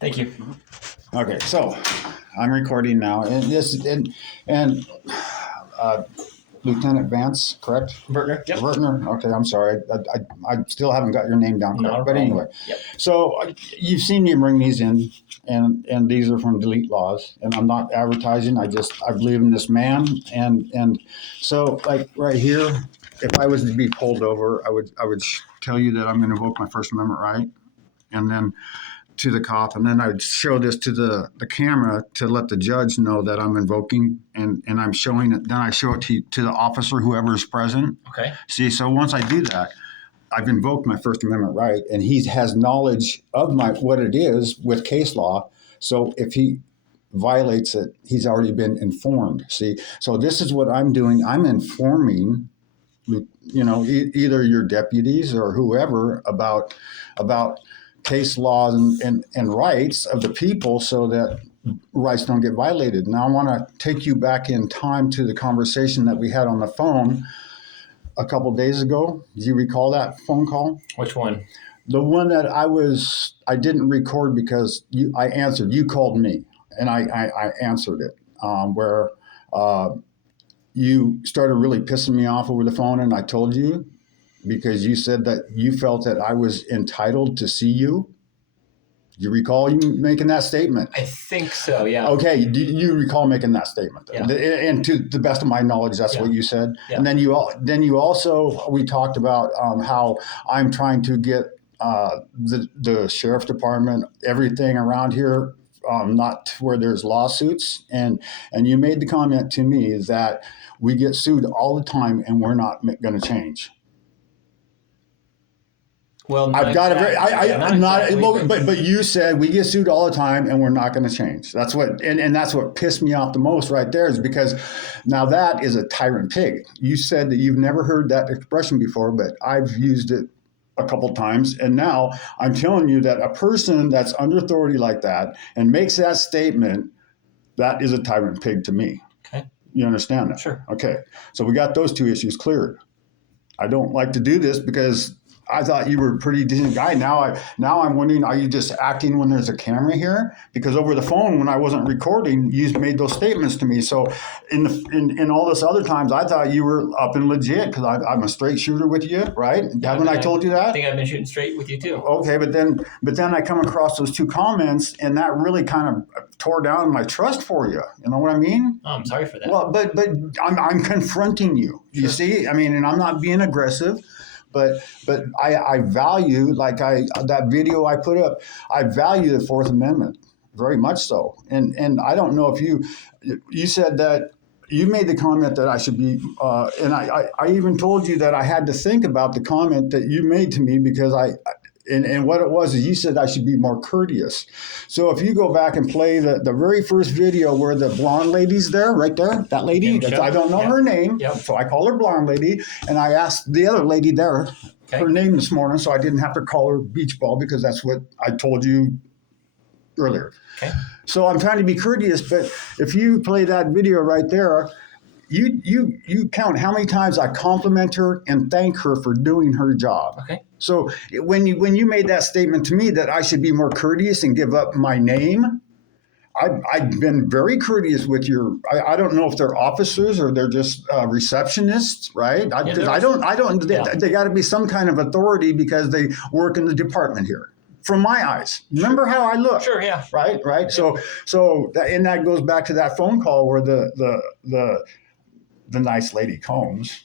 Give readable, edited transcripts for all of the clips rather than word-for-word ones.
Thank you. Okay, so I'm recording now, and Lieutenant Vance, correct? Vertner. Yep. Vertner. Okay, I'm sorry. I still haven't got your name down correct. But anyway, Yep. so you've seen me bring these in, and these are from Delete Laws, and I'm not advertising. I believe in this man, and so like right here, if I was to be pulled over, I would tell you that I'm going to invoke my First Amendment right, and then to the cop, and then I'd show this to the camera to let the judge know that I'm invoking, and I'm showing it. Then I show it to the officer, whoever is present. Okay. See, so once I do that, I've invoked my First Amendment right, and he has knowledge of what it is with case law. So if he violates it, he's already been informed. See, so this is what I'm doing. I'm informing, either your deputies or whoever about case laws and rights of the people, so that rights don't get violated. Now I want to take you back in time to the conversation that we had on the phone a couple of days ago. Do you recall that phone call? Which one? The one that I didn't record because I answered. You called me and I answered it, where you started really pissing me off over the phone, and I told you, because you said that you felt that I was entitled to see you. Do you recall you making that statement? I think so, yeah. Okay, do you recall making that statement? Yeah. And to the best of my knowledge, that's what you said. Yeah. And then you also, we talked about how I'm trying to get the sheriff's department, everything around here, not where there's lawsuits. And you made the comment to me is that we get sued all the time and we're not going to change. Well, I've got but you said we get sued all the time and we're not going to change. That's what, and that's what pissed me off the most right there, is because now that is a tyrant pig. You said that you've never heard that expression before, but I've used it a couple times, and now I'm telling you that a person that's under authority like that and makes that statement, that is a tyrant pig to me. Okay. You understand that? Sure. Okay. So we got those two issues cleared. I don't like to do this because I thought you were a pretty decent guy. Now I'm wondering, are you just acting when there's a camera here? Because over the phone, when I wasn't recording, you made those statements to me. So in all this other times, I thought you were up and legit, because I'm a straight shooter with you, right? Haven't I told you that? I think I've been shooting straight with you too. Okay, but then I come across those two comments, and that really kind of tore down my trust for you. You know what I mean? Oh, I'm sorry for that. Well, but I'm confronting you. Sure. You see, I mean, and I'm not being aggressive. But I value, that video I put up, I value the Fourth Amendment very much so. And I don't know if you said that you made the comment that I should be, and I even told you that I had to think about the comment that you made to me, because and what it was is you said I should be more courteous. So if you go back and play the very first video where the blonde lady's there, right there, that lady, I don't know her name, so I call her blonde lady, and I asked the other lady there her name this morning, so I didn't have to call her beach ball, because that's what I told you earlier. Okay. So I'm trying to be courteous, but if you play that video right there, you count how many times I compliment her and thank her for doing her job. Okay. So when you made that statement to me that I should be more courteous and give up my name, I've been very courteous with your. I don't know if they're officers or they're just receptionists, right? They got to be some kind of authority because they work in the department here. From my eyes, remember how I look? Sure, yeah. Right. Yeah. So that goes back to that phone call where the nice lady Combs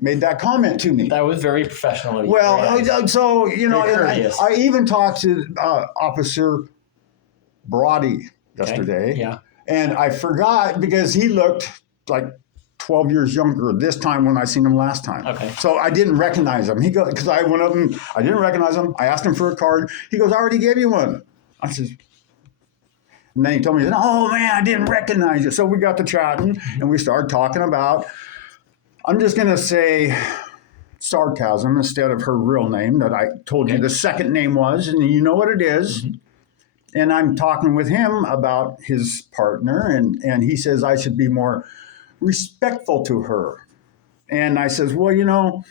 made that comment to me. That was very professional. Well, so I even talked to Officer Brody yesterday. Okay. Yeah. And I forgot, because he looked like 12 years younger this time when I seen him last time. Okay. So I didn't recognize him. He goes, because I went up and I didn't recognize him. I asked him for a card. He goes, I already gave you one. I said, and then he told me, oh man, I didn't recognize you. So we got to chatting and we started talking about, I'm just going to say sarcasm instead of her real name that I told you the second name was, and you know what it is. Mm-hmm. And I'm talking with him about his partner, and he says I should be more respectful to her. And I says, well,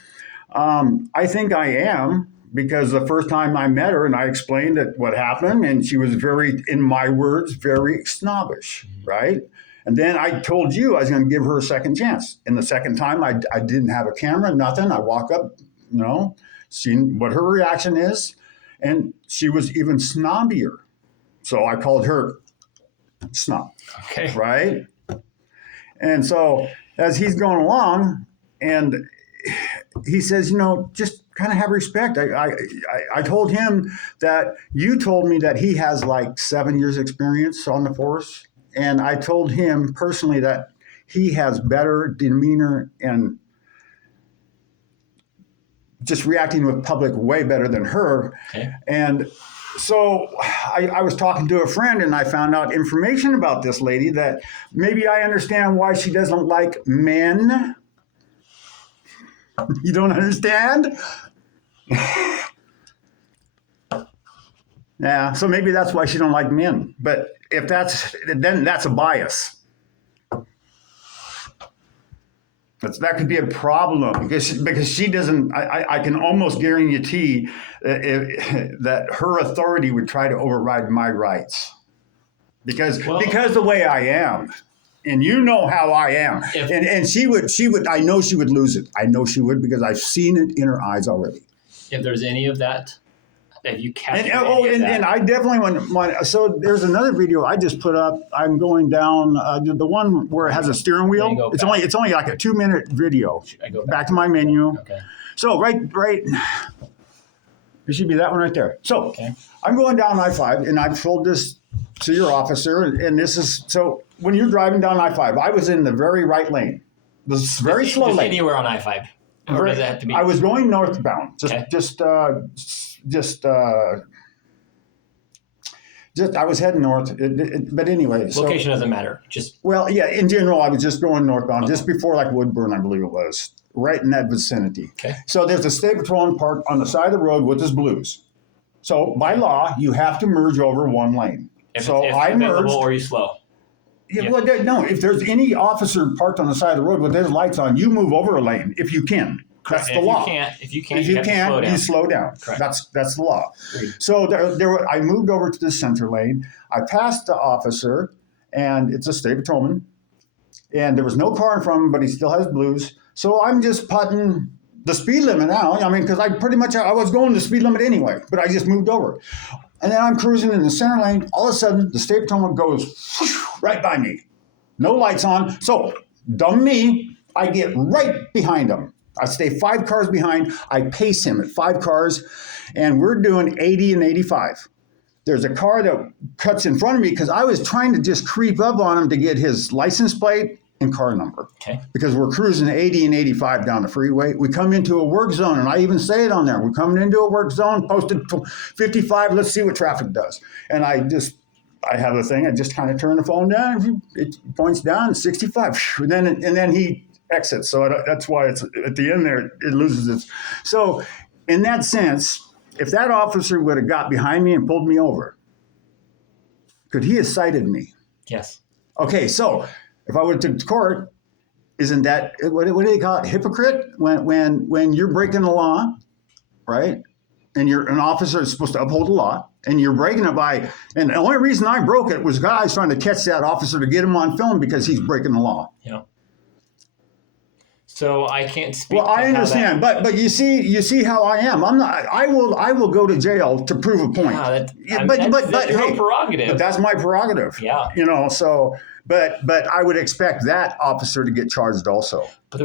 I think I am, because the first time I met her and I explained what happened, and she was very, in my words, very snobbish, right? And then I told you I was going to give her a second chance. And the second time I didn't have a camera, nothing. I walk up, seeing what her reaction is. And she was even snobbier. So I called her snob, Okay. right? And so as he's going along, and he says, just kind of have respect. I told him that you told me that he has like 7 years experience on the force. And I told him personally that he has better demeanor and just reacting with public way better than her. Okay. And so I was talking to a friend and I found out information about this lady that maybe I understand why she doesn't like men. You don't understand? Yeah, so maybe that's why she don't like men. But then that's a bias. That could be a problem because she doesn't. I can almost guarantee that her authority would try to override my rights because the way I am, and you know how I am, and she would. I know she would lose it. I know she would because I've seen it in her eyes already. If there's any of that. Have you captured and I definitely want. So there's another video I just put up. I'm going down the one where it has a steering wheel. It's only like a 2-minute video. I go back to my menu. Okay. So right. It should be that one right there. So I'm going down I-5, and I've told this to your officer, and this is so when you're driving down I-5, I was in the very right lane, the very slow lane. Anywhere on I-5, or does it have to be? I was going northbound. I was heading north, but anyway. Location doesn't matter. In general, I was just going northbound, just before like Woodburn, I believe it was, right in that vicinity. Okay. So there's a state patrolman parked on the side of the road with his blues. So by law, you have to merge over one lane. If I merged. Or are you slow? Yeah. Well, no. If there's any officer parked on the side of the road with his lights on, you move over a lane if you can. That's the law. If you can't, you slow down. Correct. That's the law. Agreed. So I moved over to the center lane. I passed the officer, and it's a state patrolman, and there was no car in front of him, but he still has blues. So I'm just putting the speed limit out. I mean, because I was going the speed limit anyway, but I just moved over. And then I'm cruising in the center lane. All of a sudden, the state patrolman goes right by me. No lights on. So dumb me, I get right behind him. I stay 5 cars behind. I pace him at 5 cars, and we're doing 80 and 85. There's a car that cuts in front of me because I was trying to just creep up on him to get his license plate and car number. Okay. Because we're cruising 80 and 85 down the freeway. We come into a work zone, and I even say it on there. We're coming into a work zone, posted 55. Let's see what traffic does. And I have a thing. I just kind of turn the phone down. It points down 65. And then he exits. So that's why it's at the end there, it loses its. So in that sense, if that officer would have got behind me and pulled me over, could he have cited me? Yes. Okay, so if I would have took to court, isn't that, what do they call it, hypocrite? When you're breaking the law, right? And you're an officer that's supposed to uphold the law, and you're breaking it and the only reason I broke it was guys trying to catch that officer to get him on film because he's breaking the law. Yeah. So I can't speak. Well, I understand, but you see how I am. I'm not. I will go to jail to prove a point. That's your prerogative. But that's my prerogative. Yeah. So. But I would expect that officer to get charged also. But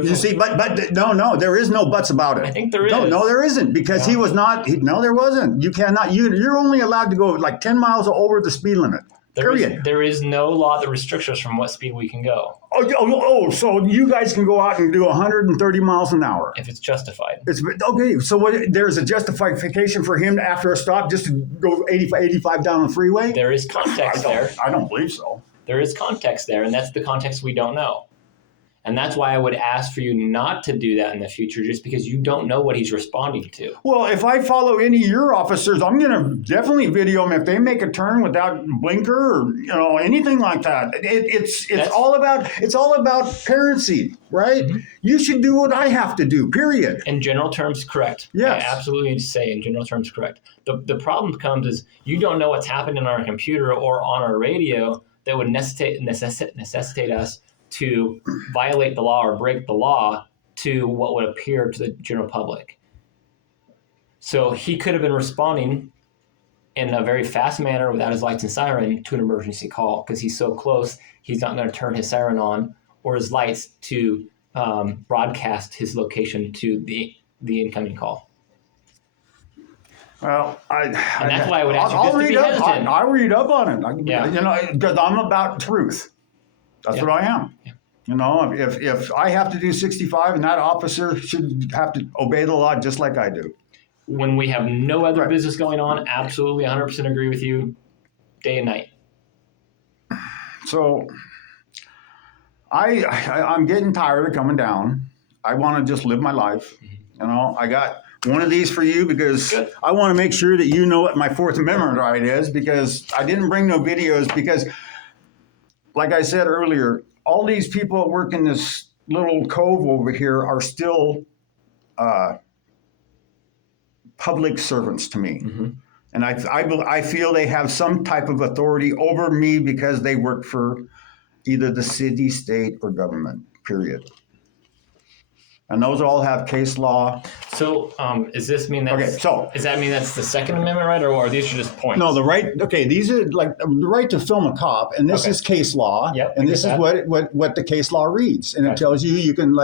no, there is no buts about it. I think there is. No, there isn't because he was not. No, there wasn't. You cannot. You're only allowed to go like 10 miles over the speed limit. There is no law that restricts us from what speed we can go. So you guys can go out and do 130 miles an hour. If it's justified. Okay, so there's a justification for him after a stop just to go 85 down the freeway? There is context there. I don't believe so. There is context there, and that's the context we don't know. And that's why I would ask for you not to do that in the future, just because you don't know what he's responding to. Well, if I follow any of your officers, I'm going to definitely video them if they make a turn without blinker or anything like that. It's all about parency, right? Mm-hmm. You should do what I have to do. Period. In general terms, correct. Yes. I absolutely say in general terms, correct. The problem comes is you don't know what's happening on our computer or on our radio that would necessitate us to violate the law or break the law to what would appear to the general public. So he could have been responding in a very fast manner without his lights and siren to an emergency call because he's so close, he's not going to turn his siren on or his lights to broadcast his location to the incoming call. Well, and that's why I would ask you I'll just to be hesitant. I'll read up on it. Yeah. Because I'm about truth. That's what I am. Yeah. If I have to do 65 and that officer should have to obey the law just like I do. When we have no other business going on, absolutely 100% agree with you, day and night. So I'm getting tired of coming down. I want to just live my life. I got one of these for you because Good. I want to make sure that you know what my Fourth Amendment right is, because I didn't bring no videos because, like I said earlier, all these people that work in this little cove over here are still public servants to me. Mm-hmm. And I feel they have some type of authority over me because they work for either the city, state, or government, period. And those all have case law. So does this mean that's, does that mean that's the Second Amendment right, or are these just points? No, these are like the right to film a cop, and this is case law, and this is what the case law reads, and it tells you can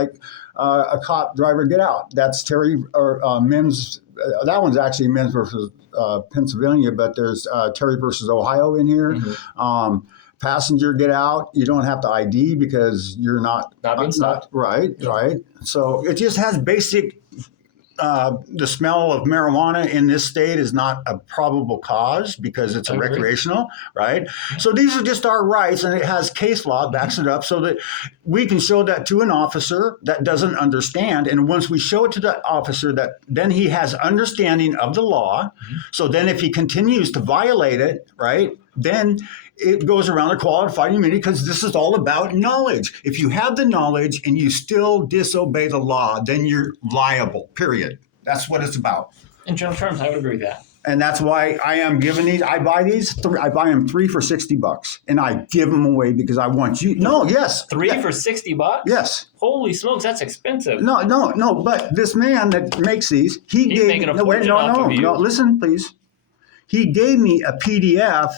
a cop driver get out. That's Terry or Mims. That one's actually Mims versus Pennsylvania, but there's Terry versus Ohio in here. Mm-hmm. Passenger get out. You don't have to ID because you're not being stopped. Right. So it just has basic. The smell of marijuana in this state is not a probable cause because it's a recreational, right? So these are just our rights, and it has case law backs it up so that we can show that to an officer that doesn't understand. And once we show it to the officer, that then he has understanding of the law. Mm-hmm. So then if he continues to violate it, right, then it goes around a qualified immunity because this is all about knowledge. If you have the knowledge and you still disobey the law, then you're liable, period. That's what it's about. In general terms, I would agree with that. And that's why I am giving these. I buy them 3 for $60, and I give them away because I want you. No, yes. 3 for $60? Yes. Holy smokes, that's expensive. No. But this man that makes these, he's making a fortune off of you. No, listen, please. He gave me a PDF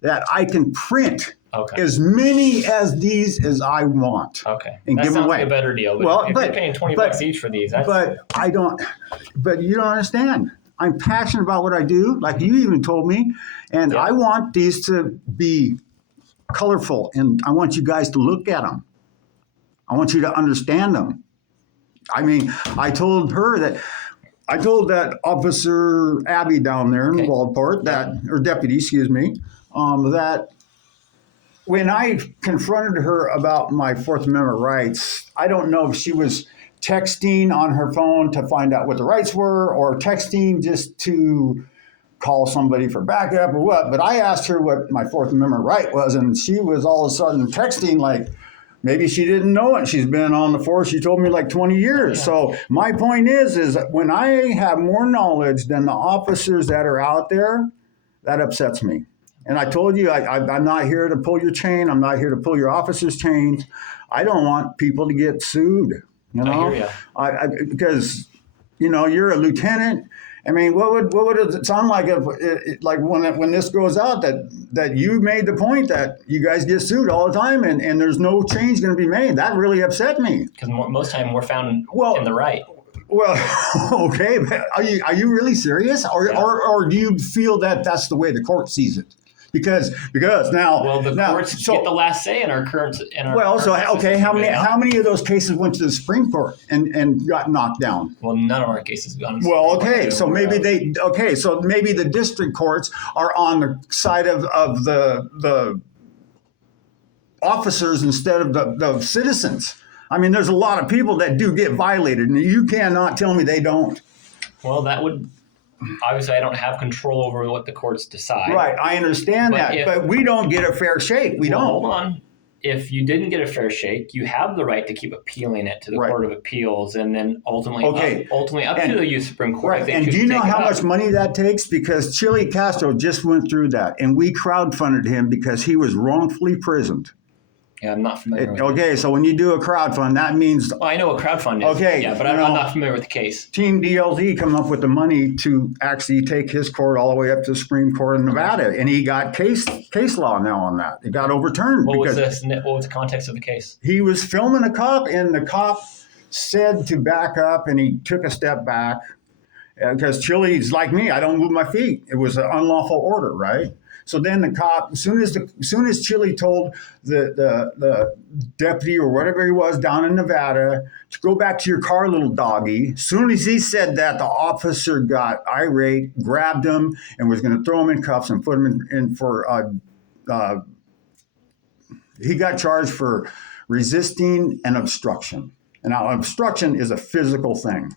that I can print as many as these as I want. Okay. And that give them away. Like a better deal. But if you're paying $20 each for these, but you don't understand. I'm passionate about what I do, like you even told me, and I want these to be colorful, and I want you guys to look at them. I want you to understand them. I mean, I told that Officer Abby down there in Waldport, or deputy, excuse me, that when I confronted her about my Fourth Amendment rights, I don't know if she was texting on her phone to find out what the rights were or texting just to call somebody for backup or what, but I asked her what my Fourth Amendment right was, and she was all of a sudden texting like maybe she didn't know it. She's been on the force, she told me, like 20 years. So my point is when I have more knowledge than the officers that are out there, that upsets me. And I told you, I'm not here to pull your chain. I'm not here to pull your officer's chains. I don't want people to get sued. I hear you. Because you're a lieutenant. I mean, what would it sound like if, when this goes out that you made the point that you guys get sued all the time and there's no change going to be made? That really upset me. Because most time we're found in the right. Well, okay, but are you really serious, or do you feel that that's the way the court sees it? Because now, courts get the last say in our current. How many of those cases went to the Supreme Court and got knocked down? Well, none of our cases got. So maybe the district courts are on the side of the officers instead of the citizens. I mean, there's a lot of people that do get violated, and you cannot tell me they don't. Well, that would obviously I don't have control over what the courts decide. Right, I understand that, but we don't get a fair shake. We don't. Hold on. If you didn't get a fair shake, you have the right to keep appealing it to the Court of Appeals, and then ultimately up to the U.S. Supreme Court. Right, and do you know how much money that takes? Because Chile Castro just went through that, and we crowdfunded him because he was wrongfully imprisoned. Yeah, I'm not familiar with Okay, so when you do a crowdfund, that means... Well, I know what crowdfund is. Okay. Yeah, but I'm not familiar with the case. Team DLZ come up with the money to actually take his court all the way up to the Supreme Court of Nevada, and he got case law now on that. It got overturned. What was the context of the case? He was filming a cop, and the cop said to back up, and he took a step back. Because Chile's like me, I don't move my feet. It was an unlawful order, right? So then the cop, as soon as Chile told the deputy or whatever he was down in Nevada to go back to your car, little doggy, as soon as he said that, the officer got irate, grabbed him, and was going to throw him in cuffs and put him in for. He got charged for resisting and obstruction. And now obstruction is a physical thing.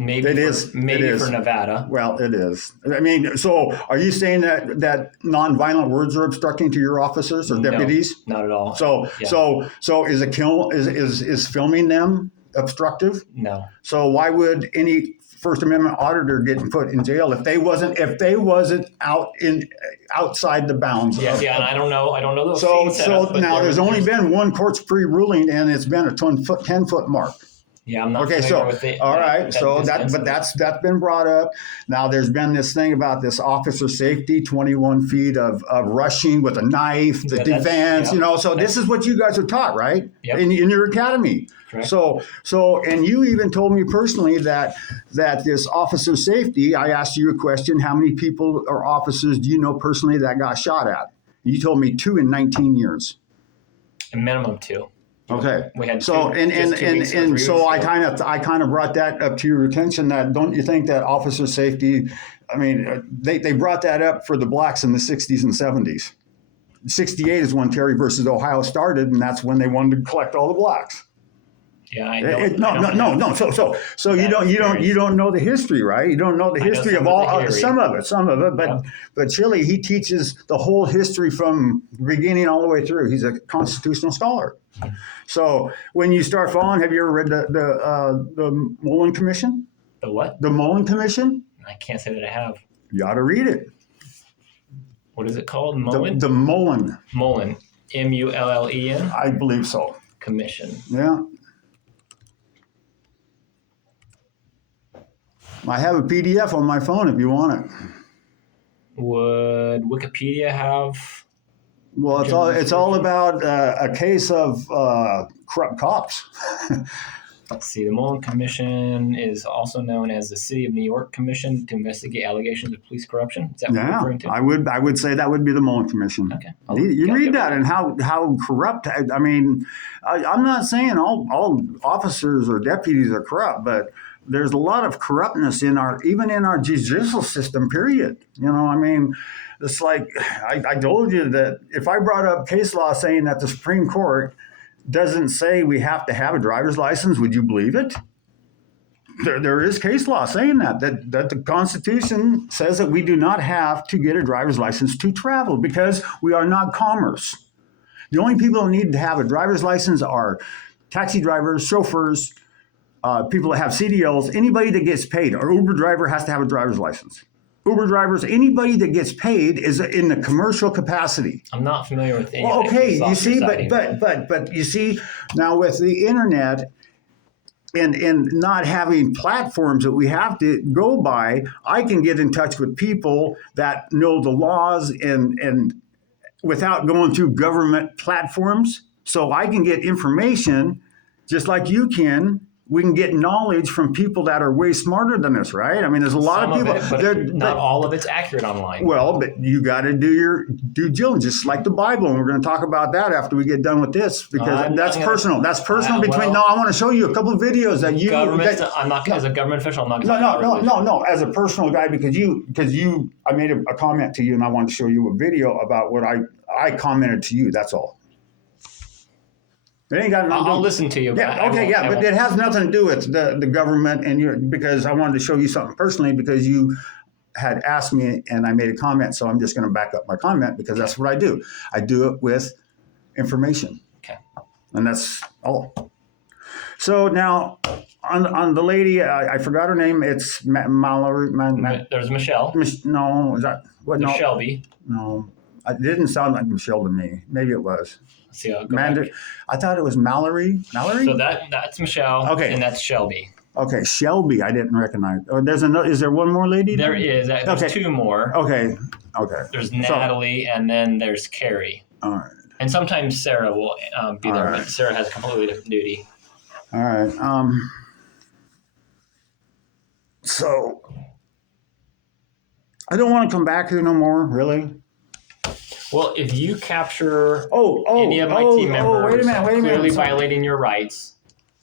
Maybe for Nevada. Well, it is. I mean, so are you saying that nonviolent words are obstructing to your officers or deputies? No, not at all. So is filming them obstructive? No. So why would any First Amendment auditor get put in jail if they wasn't outside the bounds? And I don't know those. So now there's only been one court's pre-ruling, and it's been a 10-foot mark. Yeah, I'm not okay. So that's been brought up. Now there's been this thing about this officer safety, 21 feet of rushing with a knife, the defense. So this is what you guys are taught, right? Yep. In your academy. Correct. So and you even told me personally that this officer safety. I asked you a question: how many people or officers do you know personally that got shot at? You told me 2 in 19 years. A minimum 2. Okay. We had so I kind of brought that up to your attention. That don't you think that officer safety? I mean, they brought that up for the blacks in the 60s and 70s. 68 is when Terry versus Ohio started, and that's when they wanted to collect all the blacks. Yeah, I know. No. So you don't know the history, right? You don't know the history of some of it. But Chile, he teaches the whole history from the beginning all the way through. He's a constitutional scholar. So when you start following, have you ever read the Mullen Commission? The what? The Mullen Commission? I can't say that I have. You ought to read it. What is it called? Mullen? The Mullen. Mullen. Mullen? I believe so. Commission. Yeah. I have a PDF on my phone if you want it. Would Wikipedia have? Well, it's all about a case of corrupt cops. Let's see. The Mullen Commission is also known as the City of New York Commission to investigate allegations of police corruption. Is that what you're referring to? I would say that would be the Mullen Commission. Okay. You read that and how corrupt. I mean, I'm not saying all officers or deputies are corrupt, but there's a lot of corruptness even in our judicial system, period. I mean, it's like I told you that if I brought up case law saying that the Supreme Court doesn't say we have to have a driver's license, would you believe it? There is case law saying that the Constitution says that we do not have to get a driver's license to travel because we are not commerce. The only people who need to have a driver's license are taxi drivers, chauffeurs, people that have CDLs, anybody that gets paid. Our Uber driver has to have a driver's license. Uber drivers, anybody that gets paid is in the commercial capacity. I'm not familiar with any. Well, okay, you see, but you see, now with the internet and not having platforms that we have to go by, I can get in touch with people that know the laws and without going through government platforms. So I can get information just like you can. We can get knowledge from people that are way smarter than us, right? I mean, there's a lot of people. Not all of it's accurate online. Well, but you got to do your due diligence, just like the Bible. And we're going to talk about that after we get done with this, because that's personal. That's personal between. No, I want to show you a couple of videos that you. I'm not as a government official. I'm not. No. As a personal guy, because I made a comment to you, and I wanted to show you a video about what I commented to you. That's all. It ain't got nothing to I'll do. listen to you. But Yeah, okay, yeah, but it has nothing to do with the government and you, because I wanted to show you something personally because you had asked me and I made a comment, so I'm just going to back up my comment because that's what I do. I do it with information. Okay. And that's all. So now, on the lady, I forgot her name. It's Mallory. There's Michelle. No, is that what? No, Shelby. no, it didn't sound like Michelle to me. Maybe it was. Let's see. I'll go back. I thought it was Mallory. Mallory. So that's Michelle. Okay. And that's Shelby. Okay, Shelby. I didn't recognize. Oh, there's another. Is there one more lady? There is. There's Okay. two more. Okay. Okay. There's Natalie, and then there's Carrie. All right. And sometimes Sarah will be there, All right. but Sarah has a completely different duty. All right. So I don't want to come back here no more. Really. Well, if you capture any of my team members wait a minute. clearly violating your rights,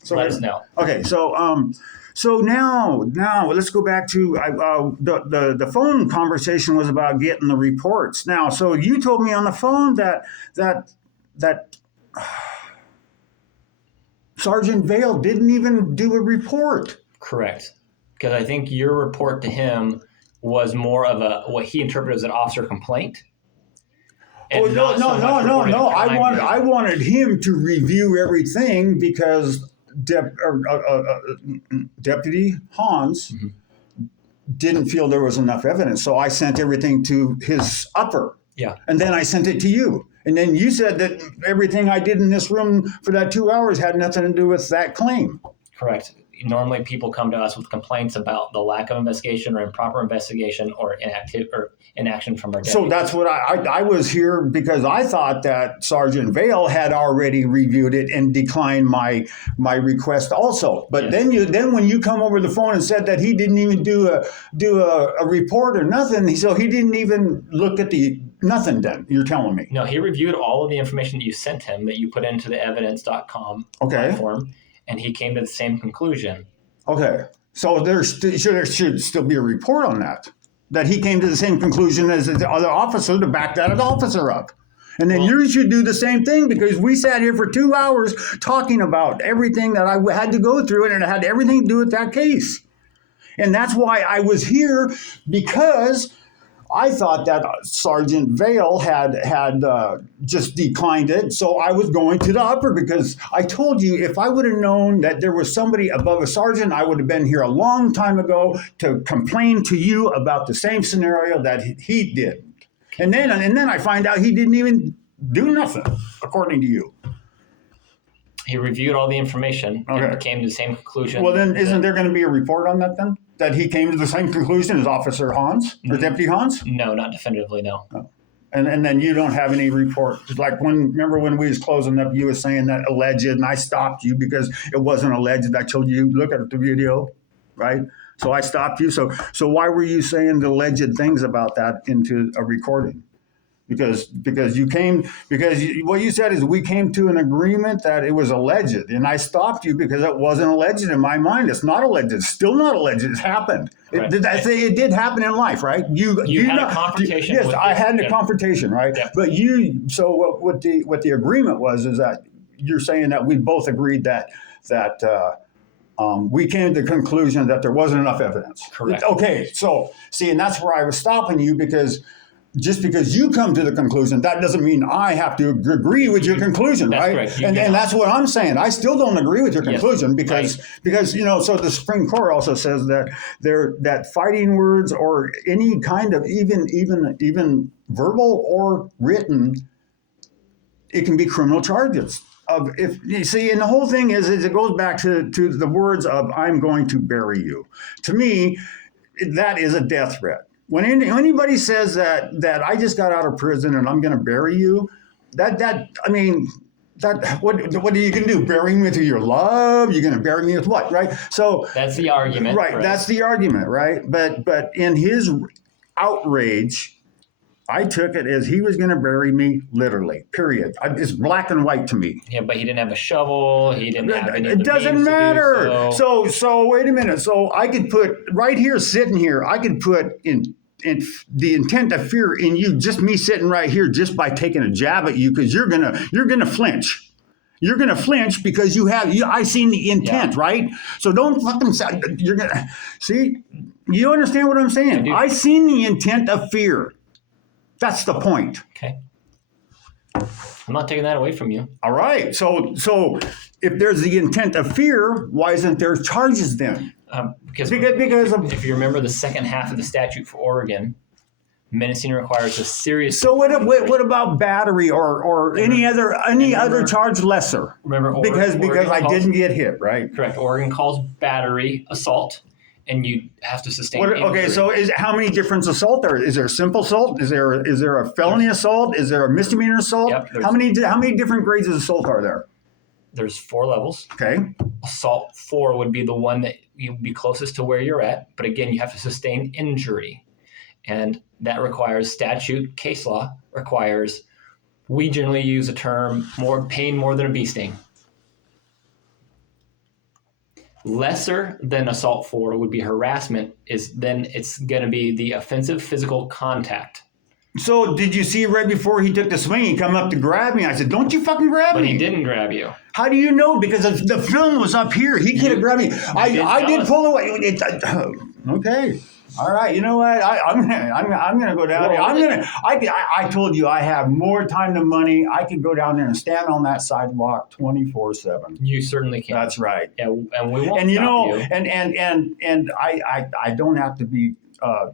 let us know. Okay, so now let's go back to the phone conversation was about getting the reports. Now, so you told me on the phone that Sergeant Vale didn't even do a report. Correct. Because I think your report to him was more of what he interpreted as an officer complaint. Oh, no. I wanted him to review everything because Deputy Hans didn't feel there was enough evidence. So I sent everything to his upper. Yeah. And then I sent it to you. And then you said that everything I did in this room for that 2 hours had nothing to do with that claim. Correct. Normally people come to us with complaints about the lack of investigation or improper investigation or inaction from our deputies. So that's what I was here because I thought that Sergeant Vale had already reviewed it and declined my request also. But yes. then when you come over the phone and said that he didn't even do a report or nothing, so he didn't even look at nothing then, you're telling me. No, he reviewed all of the information that you sent him that you put into the evidence.com platform. And he came to the same conclusion. Okay. So there should still be a report on that he came to the same conclusion as the other officer to back that officer up. And then you should do the same thing because we sat here for 2 hours talking about everything that I had to go through and it had everything to do with that case. And that's why I was here because I thought that Sergeant Vale had just declined it, so I was going to the upper because I told you if I would have known that there was somebody above a sergeant, I would have been here a long time ago to complain to you about the same scenario that he did. And then I find out he didn't even do nothing, according to you. He reviewed all the information and came to the same conclusion. Well, then isn't there going to be a report on that then? That he came to the same conclusion as Officer Hans or Deputy Hans? No, not definitively, no. Oh. And then you don't have any report. Like remember when we was closing up, you were saying that alleged, and I stopped you because it wasn't alleged. I told you, look at the video, right? So I stopped you. So why were you saying the alleged things about that into a recording? Because what you said is we came to an agreement that it was alleged, and I stopped you because it wasn't alleged in my mind. It's not alleged. It's still not alleged. It's happened. Right. It did happen in life, right? You had a confrontation. Yes, I had a confrontation, right? Yeah. But so what the agreement was is that you're saying that we both agreed that we came to the conclusion that there wasn't enough evidence. Correct. Okay, so see, and that's where I was stopping you because. Just because you come to the conclusion, that doesn't mean I have to agree with your conclusion, that's right? Correct. And that's what I'm saying. I still don't agree with your conclusion because so the Supreme Court also says that fighting words or any kind of even verbal or written, it can be criminal charges. If you see, and the whole thing is it goes back to the words of "I'm going to bury you." To me, that is a death threat. When anybody says that I just got out of prison and I'm going to bury you, what are you going to do? Bury me with your love? You're going to bury me with what, right? So that's the argument, right? That's the argument, right? But in his outrage, I took it as he was going to bury me literally. Period. It's black and white to me. Yeah, but he didn't have a shovel. He didn't have any. It doesn't matter. So wait a minute. So I could put right here, sitting here. I could put in the intent of fear in you, just me sitting right here, just by taking a jab at you, because you're gonna flinch. You're going to flinch because I seen the intent, right? So don't fucking say, you're going to, see, you understand what I'm saying? I seen the intent of fear. That's the point. Okay. I'm not taking that away from you. All right. So if there's the intent of fear, why isn't there charges then? Because if you remember the second half of the statute for Oregon, menacing requires a serious. So what about battery or any other charge lesser? Remember, because I didn't get hit, right? Correct. Oregon calls battery assault, and you have to sustain. Okay, so how many different assault are? Is there a simple assault? Is there a felony assault? Is there a misdemeanor assault? Yep, how many different grades of assault are there? There's 4 levels. Okay. Assault 4 would be the one that you'd be closest to where you're at, but again, you have to sustain injury. And that requires statute, case law requires, we generally use a term, more pain more than a bee sting. Lesser than assault 4 would be harassment, then it's going to be the offensive physical contact. So did you see right before he took the swing, he come up to grab me? I said, don't you fucking grab me. But he didn't grab you. How do you know? Because the film was up here. He could have grabbed me. I did pull away. Okay. All right. You know what? I'm gonna go down there. I told you I have more time than money. I can go down there and stand on that sidewalk 24/7. You certainly can. That's right. And we won't. And you know, you. and I don't have to be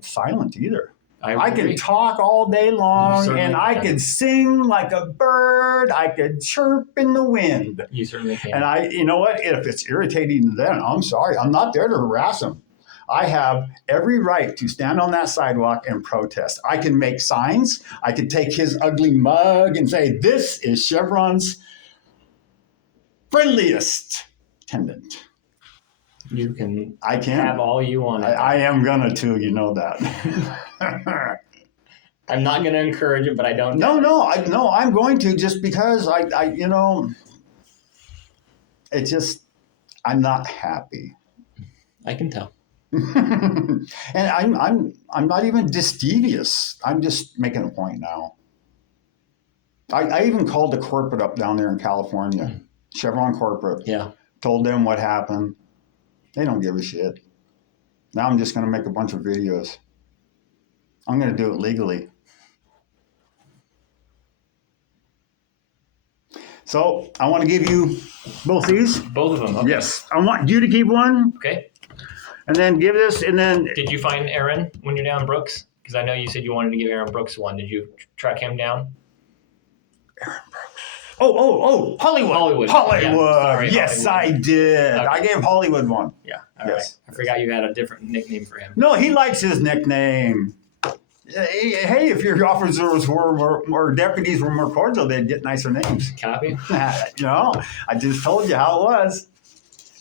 silent either. I can talk all day long, and I can sing like a bird. I could chirp in the wind. You certainly can. And you know what? If it's irritating to them, I'm sorry. I'm not there to harass them. I have every right to stand on that sidewalk and protest. I can make signs. I can take his ugly mug and say, this is Chevron's friendliest attendant. You can. I can have all you want. I am gonna too. You know that. I'm not gonna encourage it, but I don't. No. I'm going to just because I you know. It's just I'm not happy. I can tell. And I'm not even devious. I'm just making a point now. I even called the corporate up down there in California, Chevron corporate. Yeah. Told them what happened. They don't give a shit. Now I'm just going to make a bunch of videos. I'm going to do it legally. So I want to give you both these. Both of them. Okay. Yes. I want you to keep one. Okay. And then give this, and then. Did you find Aaron when you're down Brooks? Because I know you said you wanted to give Aaron Brooks one. Did you track him down? Aaron Brooks. Oh, Hollywood. Yeah, sorry, yes, Hollywood. I did. Okay. I gave Hollywood one. Yeah. All yes. Right. I forgot you had a different nickname for him. No, he likes his nickname. Hey, if your officers were more deputies were more cordial, they'd get nicer names. Copy. You know, I just told you how it was.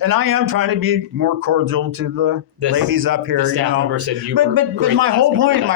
And I am trying to be more cordial to the ladies up here. The staff member said you were but great my whole point,